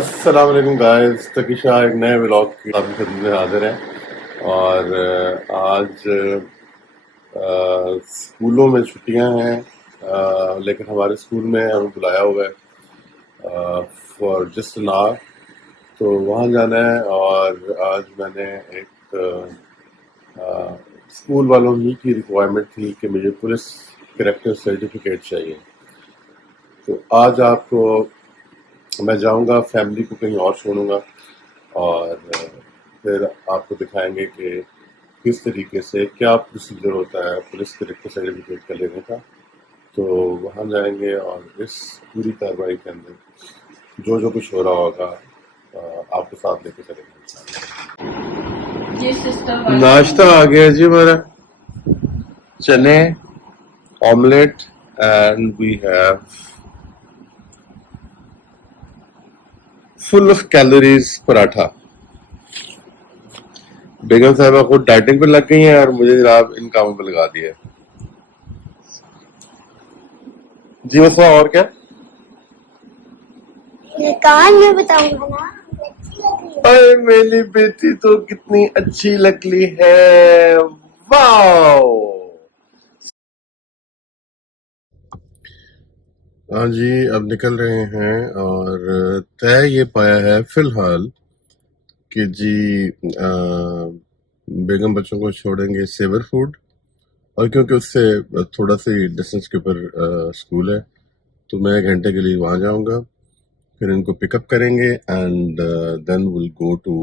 السلام علیکم گائز، تقی شاہ ایک نئے ولاگ کی آپ کی خدمت میں حاضر ہیں۔ اور آج اسکولوں میں چھٹیاں ہیں، لیکن ہمارے اسکول میں ہمیں بلایا ہوا ہے فار جسٹ این آور، تو وہاں جانا ہے۔ اور آج میں نے ایک اسکول والوں ہی کی ریکوائرمنٹ تھی کہ مجھے پولیس کریکٹر سرٹیفکیٹ چاہیے، تو آج آپ کو میں جاؤں گا، فیملی کو کہیں اور چھوڑوں گا، اور پھر آپ کو دکھائیں گے کہ کس طریقے سے کیا پروسیجر ہوتا ہے پولیس کریکٹر سرٹیفکیٹ کا لینے کا۔ تو وہاں جائیں گے اور اس پوری کارروائی کے اندر جو جو کچھ ہو رہا ہوگا آپ کو ساتھ لے کے چلیں گے۔ ناشتہ آ گیا جی ہمارا، چنے omelette and we have full of calories paratha. بیگم صاحبہ خود ڈائٹنگ پہ لگ گئی ہیں اور مجھے جناب ان کاموں پہ لگا دیا ہے۔ جی مسئلہ اور کیا؟ کہاں میں بتاؤں گا نا، ارے میری بیٹی تو کتنی اچھی لکلی ہے، واو۔ ہاں جی، اب نکل رہے ہیں اور طے یہ پایا ہے فی الحال کہ جی بیگم بچوں کو چھوڑیں گے سیور فوڈ، اور کیونکہ اس سے تھوڑا سی ڈسٹینس کے اوپر اسکول ہے، تو میں 1 گھنٹے کے لیے وہاں جاؤں گا، پھر ان کو پک اپ کریں گے and then will go to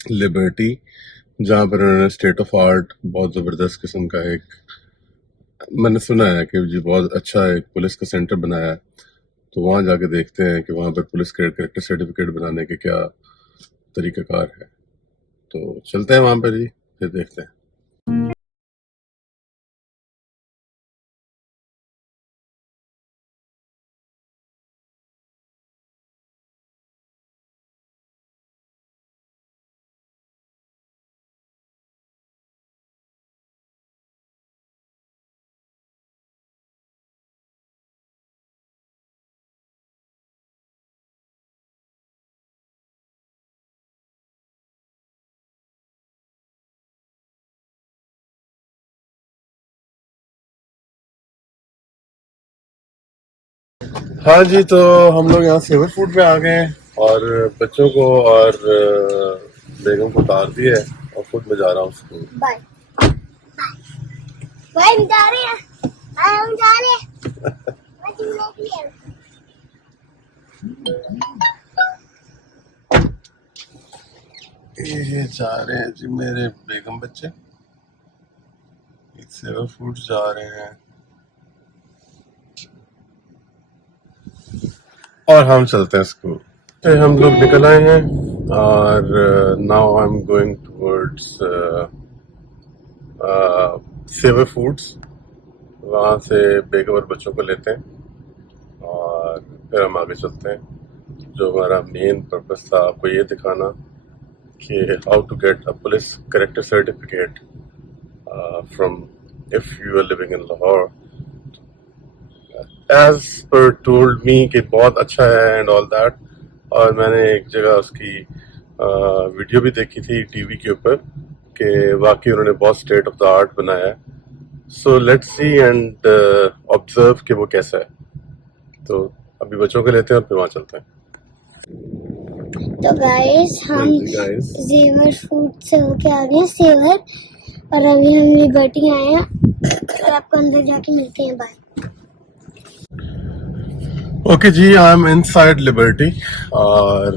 Liberty, جہاں پر انہوں نے اسٹیٹ آف آرٹ بہت زبردست قسم کا ایک، میں نے سنا ہے کہ جی بہت اچھا ایک پولیس کا سینٹر بنایا ہے، تو وہاں جا کے دیکھتے ہیں کہ وہاں پر پولیس کریکٹر سرٹیفکیٹ بنانے کے کیا طریقہ کار ہے، تو چلتے ہیں وہاں پر جی، پھر دیکھتے ہیں۔ ہاں جی، تو ہم لوگ یہاں سیور فوڈ پہ آ گئے ہیں اور بچوں کو اور بیگم کو اتار دیا ہے، اور خود میں جا رہا ہوں اسکول۔ بائے بھائی ہم جا رہے ہیں، ہم جا رہے ہیں۔ یہ جا رہے ہیں جی میرے بیگم بچے، سیور فوڈ جا رہے ہیں اور ہم چلتے ہیں اسکول۔ ہم لوگ نکل آئے ہیں اور now I'm going towards Savour Foods, وہاں سے بیگم اور بچوں کو لیتے ہیں اور پھر ہم آگے چلتے ہیں۔ جو ہمارا مین پرپس تھا آپ کو یہ دکھانا کہ how to get a police character certificate from if you are living in Lahore, as per told me کہ بہت اچھا ہے اینڈ آل دیٹ، اور میں نے ایک جگہ اس کی ویڈیو بھی دیکھی تھی ٹی وی کے اوپر کہ واقعی انہوں نے بہت اسٹیٹ آف دا آرٹ بنایا ہے، so let see and observe کہ وہ کیسا ہے۔ تو ابھی بچوں کو لیتے ہیں اور پھر وہاں چلتے ہیں۔ تو گائز ہم زیور فوڈ سے ہو کے آ گئے سیور، اور ابھی ہم لبرٹی آئے ہیں، اور آپ کو اندر جا کے ملتے ہیں۔ بائے۔ اوکے جی، I'm inside Liberty, اور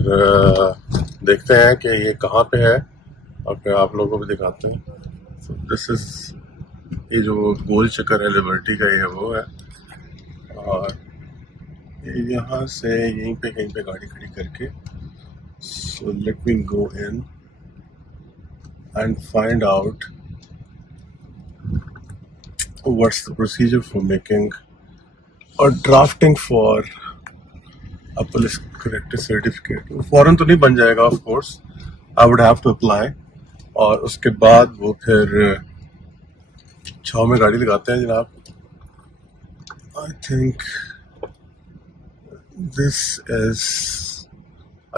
دیکھتے ہیں کہ یہ کہاں پہ ہے اور پھر آپ لوگوں کو بھی دکھاتے ہیں۔ دس از، یہ جو گول چکر ہے لبرٹی کا یہ وہ ہے، اور یہاں سے یہیں پہ کہیں پہ گاڑی کھڑی کر کے، so let me go in and find out what's the procedure for making اور drafting for police character certificate. فوراً تو نہیں بن جائے گا، of course I would have to apply, اور اس کے بعد وہ پھر چھاؤں میں گاڑی لگاتے ہیں جناب۔ I think this is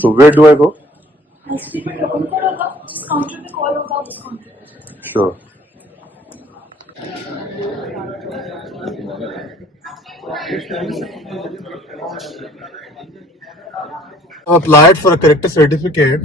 So where do I go? Sure. Applied for a character certificate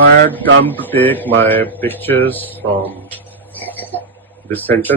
I had come to take my pictures from this center,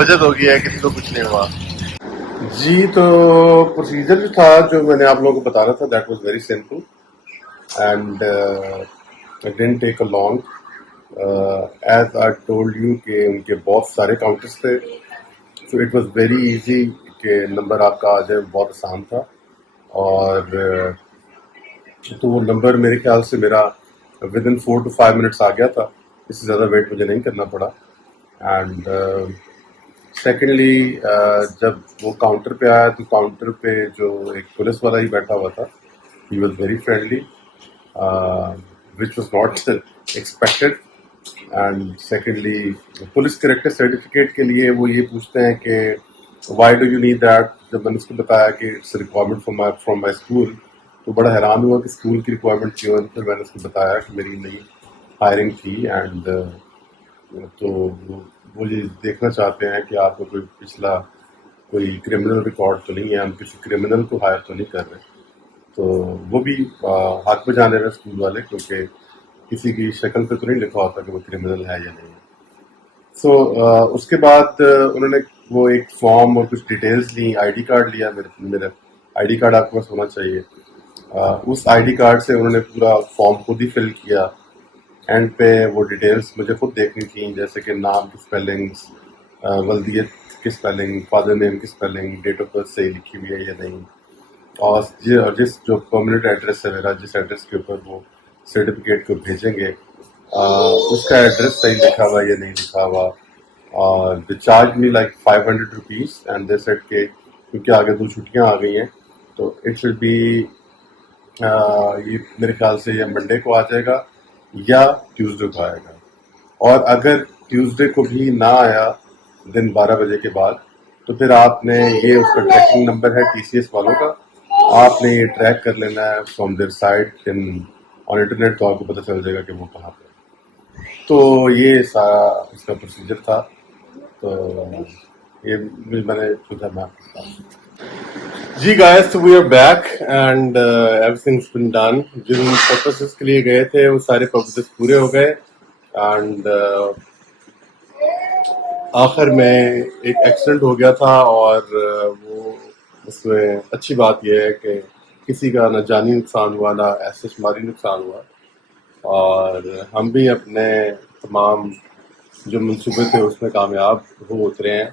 بچت ہو گیا ہے, کسی کو کچھ نہیں ہوا. جی تو پروسیجر جو تھا جو میں نے آپ لوگوں کو بتا رہا تھا that was very simple and it didn't take a long. As I told you کہ ان کے بہت سارے کاؤنٹرس تھے, so it was very easy کہ نمبر آپ کا آ جائے, بہت آسان تھا. اور تو وہ نمبر میرے خیال سے میرا ود ان 4 to 5 minutes آ گیا تھا, اس سے زیادہ ویٹ مجھے نہیں کرنا پڑا. اینڈ سیکنڈلی جب وہ کاؤنٹر پہ آیا تو کاؤنٹر پہ جو ایک پولیس والا ہی بیٹھا ہوا تھا, he was very friendly which was not expected. And secondly police character certificate کے لیے وہ یہ پوچھتے ہیں کہ why do you need that. جب میں نے اس کو بتایا کہ its requirement from my school, تو بڑا حیران ہوا کہ اسکول کی ریکوائرمنٹ کیوں ہے. پھر میں نے اس کو بتایا کہ میری نئی ہائرنگ تھی اینڈ تو وہ یہ دیکھنا چاہتے ہیں کہ آپ کو کوئی پچھلا کوئی کرمنل ریکارڈ تو نہیں ہے, ہم کسی کرمنل کو ہائر تو نہیں کر رہے. تو وہ بھی حق پہ جانے رہے اسکول والے, کیونکہ کسی کی شکل پہ تو نہیں لکھا ہوتا کہ وہ کرمنل ہے یا نہیں. سو اس کے بعد انہوں نے وہ ایک فارم اور کچھ ڈیٹیلز لی, آئی ڈی کارڈ لیا. میرا آئی ڈی کارڈ آپ کے پاس ہونا چاہیے. اس آئی ڈی کارڈ سے انہوں نے پورا فارم خود ہی فل کیا. اینڈ پہ وہ ڈیٹیلز مجھے خود دیکھنی تھیں, جیسے کہ نام کی اسپیلنگس, ولدیت کی اسپیلنگ, فادر نیم کی اسپیلنگ, ڈیٹ آف برتھ صحیح لکھی ہوئی ہے یا نہیں, اور جس جو پرماننٹ ایڈریس ہے میرا, جس ایڈریس کے اوپر وہ سرٹیفکیٹ کو بھیجیں گے, اس کا ایڈریس صحیح لکھا ہوا یا نہیں لکھا ہوا. اور they charge me like 500 rupees and they said کہ کیونکہ آگے 2 چھٹیاں آ گئی ہیں تو اٹ ول بی یہ میرے خیال سے یہ منڈے کو آ جائے گا یا ٹیوزڈے کو آئے گا. اور اگر ٹیوزڈے کو بھی نہ آیا دن 12 بجے کے بعد, تو پھر آپ نے یہ اس کا ٹریکنگ نمبر ہے ٹی سی ایس والوں کا, آپ نے یہ ٹریک کر لینا ہے from their site on internet, تو آپ کو پتہ چل جائے گا کہ وہ کہاں پہ. تو یہ سارا اس کا پروسیجر تھا. تو یہ میں نے سوچا میں آپ کو بتاؤں. جی guys, we are back and every things been done. جن پرپسز کے لیے گئے تھے وہ سارے پرپسز پورے ہو گئے. اینڈ آخر میں ایک ایکسیڈنٹ ہو گیا تھا, اور وہ اس میں اچھی بات یہ ہے کہ کسی کا نہ جانی نقصان ہوا نہ ایسے شماری نقصان ہوا, اور ہم بھی اپنے تمام جو منصوبے تھے اس میں کامیاب ہو اترے ہیں.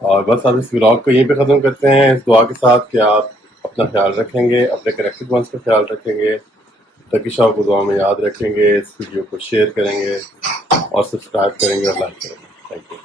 اور بس آپ اس ولاگ کو یہیں پہ ختم کرتے ہیں, اس دعا کے ساتھ کہ آپ اپنا خیال رکھیں گے, اپنے کریکٹڈ ونس کا خیال رکھیں گے, تقی شاہ کو دعا میں یاد رکھیں گے, اس ویڈیو کو شیئر کریں گے اور سبسکرائب کریں گے اور لائک کریں گے. Thank you.